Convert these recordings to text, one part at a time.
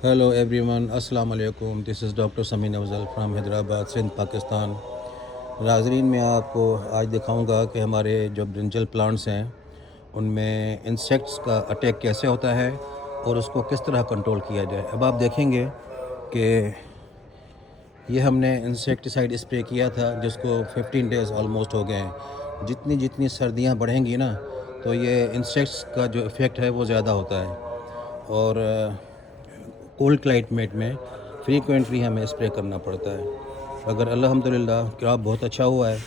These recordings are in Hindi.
हेलो एवरीवन, अस्सलाम वालेकुम। This is doctor Sameen Afzal from Hyderabad, Sindh, Pakistan. नाज़रीन, मैं आपको आज दिखाऊंगा कि हमारे जो ब्रिंजल प्लांट्स हैं उनमें इंसेक्ट्स का अटैक कैसे होता है और उसको किस तरह कंट्रोल किया जाए। अब आप देखेंगे कि ये हमने इंसेक्टिसाइड स्प्रे किया था जिसको 15 डेज़ ऑलमोस्ट हो गए हैं। जितनी जितनी सर्दियां बढ़ेंगी ना, तो ये इंसेक्ट्स का जो इफ़ेक्ट है वो ज़्यादा होता है। और कोल्ड क्लाइमेट में फ्रीक्वेंटली हमें स्प्रे करना पड़ता है। अगर अल्हम्दुलिल्लाह क्रॉप बहुत अच्छा हुआ है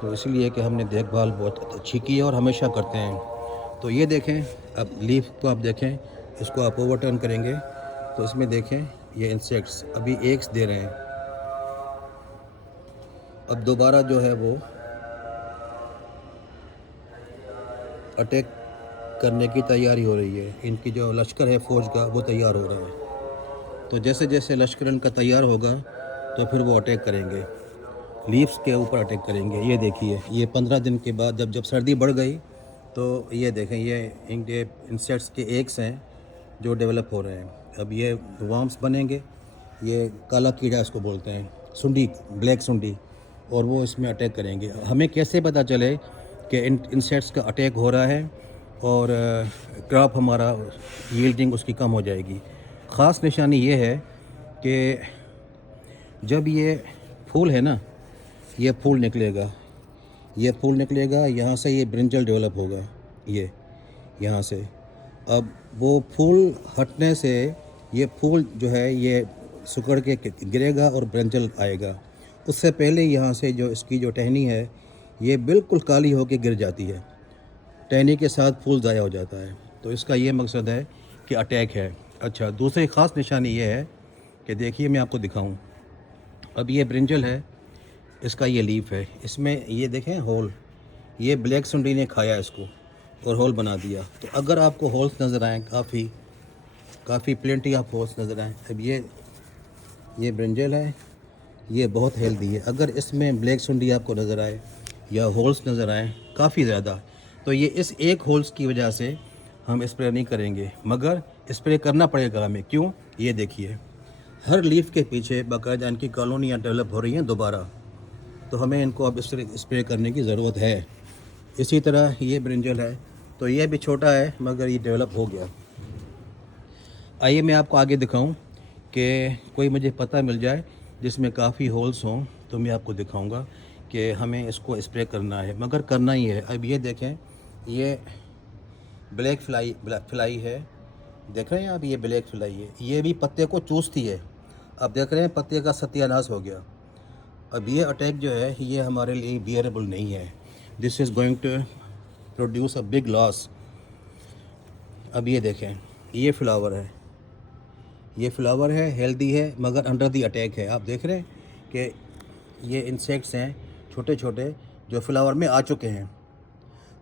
तो इसलिए कि हमने देखभाल बहुत अच्छी की है और हमेशा करते हैं। तो ये देखें, अब लीफ को आप देखें, इसको आप ओवरटर्न करेंगे तो इसमें देखें ये इंसेक्ट्स अभी एग्स दे रहे हैं। अब दोबारा जो है वो अटैक करने की तैयारी हो रही है। इनकी जो लश्कर है फ़ौज का वो तैयार हो रहा है। तो जैसे जैसे लश्कर इनका तैयार होगा तो फिर वो अटैक करेंगे, लीव्स के ऊपर अटैक करेंगे। ये देखिए, ये 15 दिन के बाद जब जब सर्दी बढ़ गई तो ये देखें, ये इनके इंसेक्ट्स के एग्स हैं जो डेवलप हो रहे हैं। अब ये वर्म्स बनेंगे। ये काला कीड़ा इसको बोलते हैं, सुंडी, ब्लैक सुंडी, और वो इसमें अटैक करेंगे। हमें कैसे पता चले कि इन इंसेक्ट्स का अटैक हो रहा है और क्रॉप हमारा यील्डिंग उसकी कम हो जाएगी? ख़ास निशानी ये है कि जब ये फूल है ना, ये फूल निकलेगा, ये फूल निकलेगा, यहाँ से ये ब्रिंजल डेवलप होगा, ये यहाँ से। अब वो फूल हटने से ये फूल जो है ये सिकुड़ के गिरेगा और ब्रिंजल आएगा। उससे पहले यहाँ से जो इसकी जो टहनी है ये बिल्कुल काली होकर गिर जाती है। टहनी के साथ फूल ज़ाया हो जाता है। तो इसका ये मकसद है कि अटैक है। अच्छा, दूसरी ख़ास निशानी ये है कि देखिए, मैं आपको दिखाऊं। अब ये ब्रिंजल है, इसका ये लीफ है, इसमें ये देखें होल, ये ब्लैक सुंडी ने खाया इसको और होल बना दिया। तो अगर आपको होल्स नज़र आएँ, काफ़ी प्लेंटी ऑफ होल्स नज़र आएँ। अब ये ब्रिंजल है, ये बहुत हेल्दी है। अगर इसमें ब्लैक सुंडी आपको नज़र आए या होल्स नज़र आए काफ़ी ज़्यादा, तो ये इस एक होल्स की वजह से हम स्प्रे नहीं करेंगे, मगर स्प्रे करना पड़ेगा हमें। क्यों? ये देखिए, हर लीफ के पीछे बाकायदा इनकी कॉलोनियाँ डेवलप हो रही हैं दोबारा, तो हमें इनको अब स्प्रे करने की ज़रूरत है। इसी तरह ये ब्रिंजल है, तो ये भी छोटा है मगर ये डेवलप हो गया। आइए मैं आपको आगे दिखाऊं कि कोई मुझे पता मिल जाए जिसमें काफ़ी होल्स हों, तो मैं आपको दिखाऊंगा कि हमें इसको स्प्रे करना है, मगर करना ही है। अब ये देखें, ये ब्लैक फ्लाई है, देख रहे हैं आप, ये ब्लैक फ्लाई है, ये भी पत्ते को चूसती है। अब देख रहे हैं पत्ते का सत्यानाश हो गया। अब ये अटैक जो है ये हमारे लिए बियरेबल नहीं है। This is going to produce a big loss. अब ये देखें, ये फ्लावर है, ये फ्लावर है, हेल्दी है, मगर अंडर दी अटैक है। आप देख रहे हैं कि ये इंसेक्ट्स हैं छोटे छोटे जो फ्लावर में आ चुके हैं।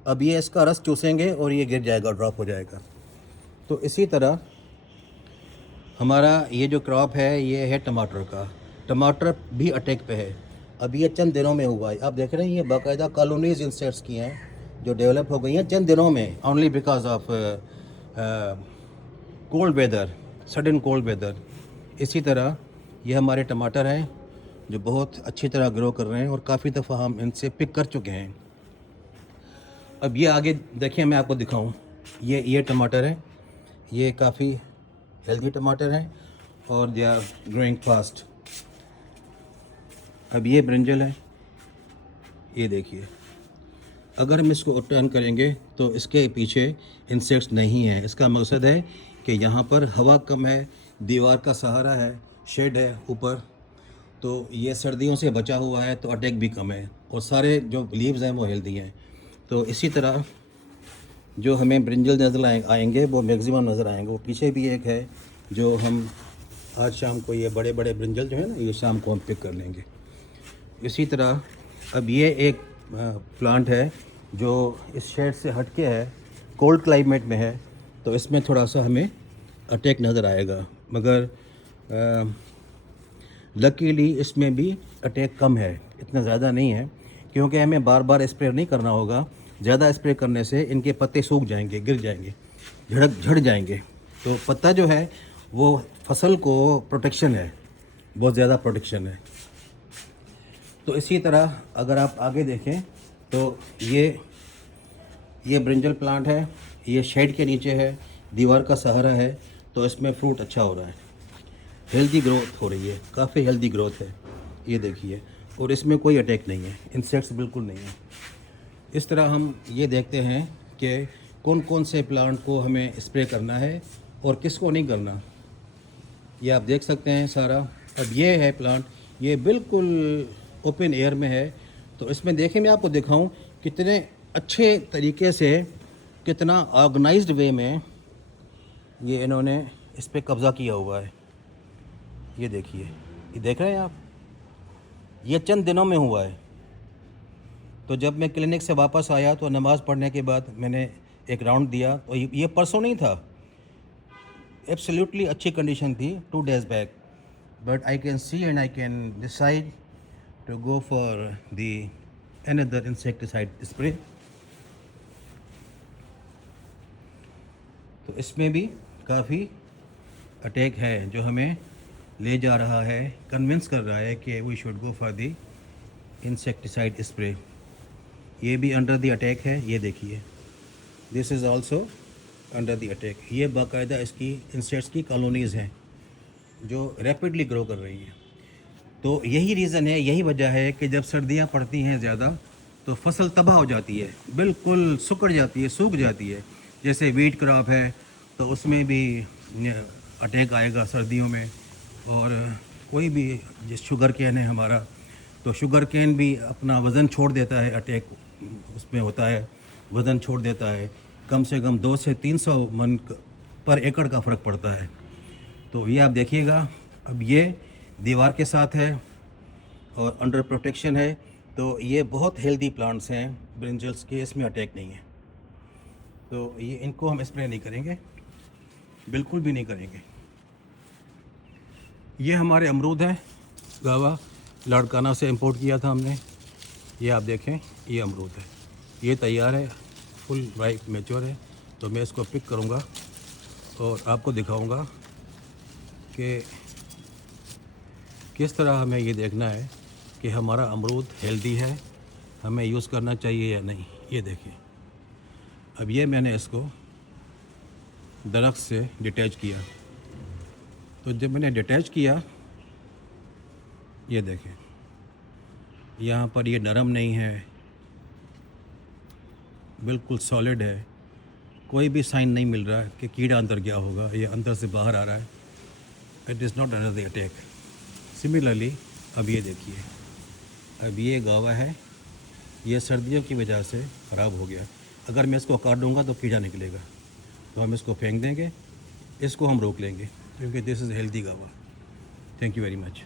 अब ये इसका रस चूसेंगे और ये गिर जाएगा, ड्रॉप हो जाएगा। तो इसी तरह हमारा ये जो क्रॉप है ये है टमाटर का। टमाटर भी अटैक पे है। अब ये चंद दिनों में हुआ है। आप देख रहे हैं ये बाकायदा कॉलोनीज इंसेक्ट्स की हैं जो डेवलप हो गई हैं चंद दिनों में, only because of cold weather, sudden cold weather. इसी तरह ये हमारे टमाटर हैं जो बहुत अच्छी तरह ग्रो कर रहे हैं और काफ़ी दफ़ा हम इनसे पिक कर चुके हैं। अब ये आगे देखिए, मैं आपको दिखाऊं, ये टमाटर है, ये काफ़ी हेल्दी टमाटर हैं और दे आर ग्रोइंग फास्ट। अब ये ब्रिंजल है, ये देखिए, अगर हम इसको टर्न करेंगे तो इसके पीछे इंसेक्ट्स नहीं है। इसका मकसद है कि यहाँ पर हवा कम है, दीवार का सहारा है, शेड है ऊपर, तो ये सर्दियों से बचा हुआ है, तो अटैक भी कम है और सारे जो लीव्स हैं वो हेल्दी हैं। तो इसी तरह जो हमें ब्रिंजल नज़र आएंगे वो मैक्सिमम नज़र आएंगे। वो पीछे भी एक है जो हम आज शाम को, ये बड़े बड़े ब्रिंजल जो है ना, ये शाम को हम पिक कर लेंगे। इसी तरह अब ये एक प्लांट है जो इस शेड से हट के है, कोल्ड क्लाइमेट में है, तो इसमें थोड़ा सा हमें अटैक नज़र आएगा, मगर लकीली इसमें भी अटैक कम है, इतना ज़्यादा नहीं है, क्योंकि हमें बार बार स्प्रे नहीं करना होगा। ज़्यादा स्प्रे करने से इनके पत्ते सूख जाएंगे, गिर जाएंगे, झड़ जाएंगे, तो पत्ता जो है वो फसल को प्रोटेक्शन है, बहुत ज़्यादा प्रोटेक्शन है। तो इसी तरह अगर आप आगे देखें तो ये ब्रिंजल प्लांट है, ये शेड के नीचे है, दीवार का सहारा है, तो इसमें फ्रूट अच्छा हो रहा है, हेल्दी ग्रोथ हो रही है, काफ़ी हेल्दी ग्रोथ है, ये देखिए। और इसमें कोई अटैक नहीं है, इंसेक्ट्स बिल्कुल नहीं है। इस तरह हम ये देखते हैं कि कौन कौन से प्लांट को हमें स्प्रे करना है और किसको नहीं करना, ये आप देख सकते हैं सारा। अब ये है प्लांट, ये बिल्कुल ओपन एयर में है, तो इसमें देखें मैं आपको दिखाऊं कितने अच्छे तरीके से, कितना ऑर्गेनाइज्ड वे में ये इन्होंने इस पर कब्ज़ा किया हुआ है। ये देखिए, ये देख रहे हैं आप, ये चंद दिनों में हुआ है। तो जब मैं क्लिनिक से वापस आया तो नमाज़ पढ़ने के बाद मैंने एक राउंड दिया, तो ये परसों नहीं था, एब्सोल्युटली अच्छी कंडीशन थी 2 days back, but I can see and I can decide to go for the another insecticide spray. तो इसमें भी काफ़ी अटैक है जो हमें ले जा रहा है, कन्विंस कर रहा है कि we should go for the insecticide spray. ये भी अंडर द अटैक है, ये देखिए, this is also under the attack. ये बाकायदा इसकी इंसेक्ट्स की कॉलोनीज़ हैं जो रैपिडली ग्रो कर रही हैं। तो यही रीज़न है, यही वजह है कि जब सर्दियाँ पड़ती हैं ज़्यादा तो फसल तबाह हो जाती है, बिल्कुल सुकड़ जाती है, सूख जाती है। जैसे वीट क्रॉप है तो उसमें भी अटैक आएगा सर्दियों में, और कोई भी जिस शुगर केन है हमारा, तो शुगर केन भी अपना वज़न छोड़ देता है, अटैक उसमें होता है, वज़न छोड़ देता है, कम से कम 200 से 300 मन पर एकड़ का फ़र्क पड़ता है। तो ये आप देखिएगा, अब ये दीवार के साथ है और अंडर प्रोटेक्शन है, तो ये बहुत हेल्दी प्लांट्स हैं ब्रिंजल्स के, इसमें अटैक नहीं है। तो ये इनको हम स्प्रे नहीं करेंगे, बिल्कुल भी नहीं करेंगे। ये हमारे अमरूद हैं, गावा लाड़काना से इंपोर्ट किया था हमने। ये आप देखें, ये अमरूद है, ये तैयार है, फुल राइप मैच्योर है। तो मैं इसको पिक करूँगा और आपको दिखाऊँगा कि किस तरह हमें ये देखना है कि हमारा अमरूद हेल्दी है, हमें यूज़ करना चाहिए या नहीं। ये देखिए, अब ये मैंने इसको दरख्त से डिटैच किया, तो जब मैंने डिटैच किया, ये देखें, यहाँ पर ये नरम नहीं है, बिल्कुल सॉलिड है, कोई भी साइन नहीं मिल रहा है कि कीड़ा अंदर गया होगा, ये अंदर से बाहर आ रहा है। It is not under the attack. Similarly अब ये देखिए, अब ये गावा है, ये सर्दियों की वजह से ख़राब हो गया। अगर मैं इसको काट दूँगा तो कीड़ा निकलेगा, तो हम इसको फेंक देंगे, इसको हम रोक लेंगे, क्योंकि दिस इज़ हेल्दी गावा। Thank you very much.